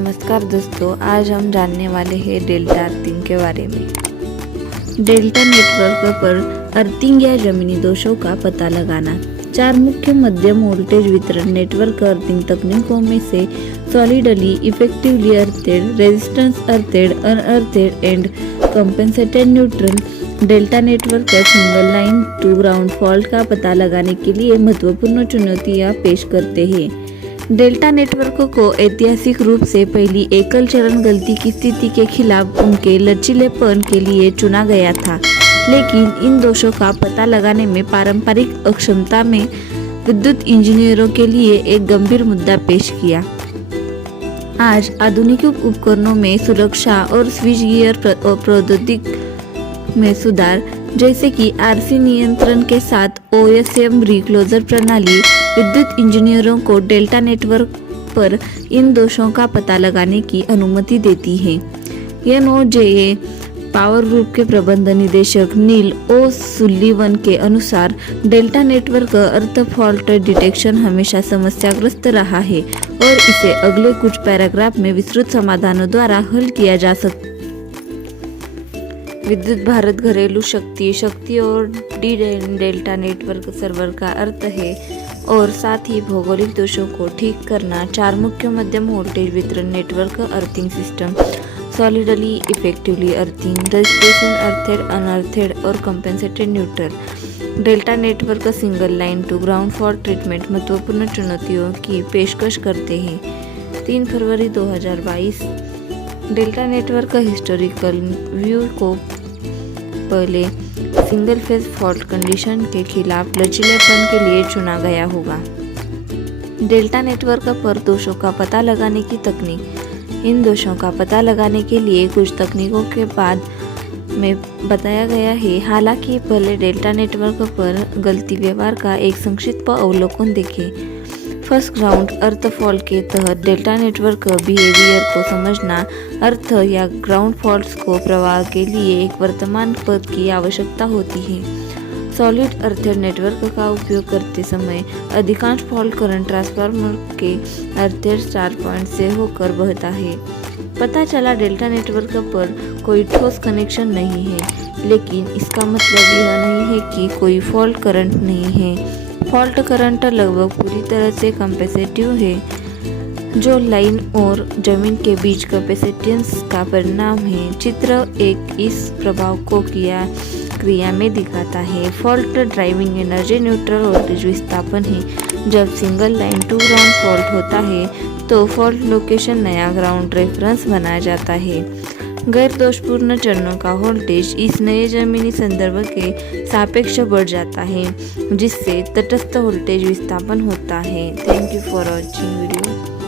नमस्कार दोस्तों, आज हम जानने वाले हैं डेल्टा अर्थिंग के बारे में। डेल्टा नेटवर्क पर अर्थिंग या जमीनी दोषों का पता लगाना। चार मुख्य मध्यम वोल्टेज वितरण नेटवर्क अर्थिंग तकनीकों में से solidly, effectively earthed, resistance earthed, unearthed and compensated neutral delta network पर single line to ground fault का पता लगाने के लिए महत्वपूर्ण चुनौतियां पेश करते हैं। डेल्टा नेटवर्क को ऐतिहासिक रूप से पहली एकल चरण गलती की स्थिति के खिलाफ उनके लचीलेपन के लिए चुना गया था, लेकिन इन दोषों का पता लगाने में पारंपरिक अक्षमता में विद्युत इंजीनियरों के लिए एक गंभीर मुद्दा पेश किया। आज आधुनिक उपकरणों में सुरक्षा और स्विच गियर प्रौद्योगिकी में सुधार, जैसे कि आरसी नियंत्रण के साथ OSM रिक्लोजर प्रणाली, विद्युत इंजीनियरों को डेल्टा नेटवर्क पर इन दोषों का पता लगाने की अनुमति देती है। NOJA पावर ग्रुप के प्रबंध निदेशक नील ओ सुल्लिवन के अनुसार डेल्टा नेटवर्क अर्थ फॉल्ट डिटेक्शन हमेशा समस्याग्रस्त रहा है और इसे अगले कुछ पैराग्राफ में विस्तृत समाधानों द्वारा हल किया जा सकता है। विद्युत भारत घरेलू शक्ति और डेल्टा नेटवर्क सर्वर का अर्थ है और साथ ही भौगोलिक दोषों को ठीक करना। चार मुख्य मध्यम वोल्टेज वितरण network earthing system: solidly, effectively earthing, resistance earthed, unearthed और compensated neutral delta network single line to ground fault treatment महत्वपूर्ण चुनौतियों की पेशकश करते हैं। 3 फरवरी 2022 डेल्टा नेटवर्क हिस्टोरिकल व्यू को पहले सिंगल फेज फॉल्ट कंडीशन के खिलाफ लचीलेपन के लिए चुना गया होगा। डेल्टा नेटवर्क पर दोषों का पता लगाने की तकनीक। इन दोषों का पता लगाने के लिए कुछ तकनीकों के बाद में बताया गया है। हालांकि पहले डेल्टा नेटवर्क पर गलती व्यवहार का एक संक्षिप्त अवलोकन देखें। फर्स्ट ग्राउंड अर्थ फॉल्ट के तहत डेल्टा नेटवर्क बिहेवियर को समझना। अर्थ या ग्राउंड फॉल्ट्स को प्रवाह के लिए एक वर्तमान पथ की आवश्यकता होती है। सॉलिड अर्थेड नेटवर्क का उपयोग करते समय अधिकांश फॉल्ट करंट ट्रांसफार्मर के अर्थेड स्टार पॉइंट से होकर बहता है। पता चला डेल्टा नेटवर्क पर कोई ठोस कनेक्शन नहीं है, लेकिन इसका मतलब यह नहीं है कि कोई फॉल्ट करंट नहीं है। फॉल्ट करंट लगभग पूरी तरह से कंपेसिटिव है, जो लाइन और जमीन के बीच कैपेसिटेंस का परिणाम है। चित्र 1 इस प्रभाव को क्रिया में दिखाता है। Fault driving energy neutral voltage विस्थापन है। जब single line to ground fault होता है तो फॉल्ट लोकेशन नया ग्राउंड रेफरेंस बनाया जाता है। गैर दोषपूर्ण चरणों का वोल्टेज इस नए जमीनी संदर्भ के सापेक्ष बढ़ जाता है, जिससे तटस्थ वोल्टेज विस्थापन होता है। Thank you for watching video.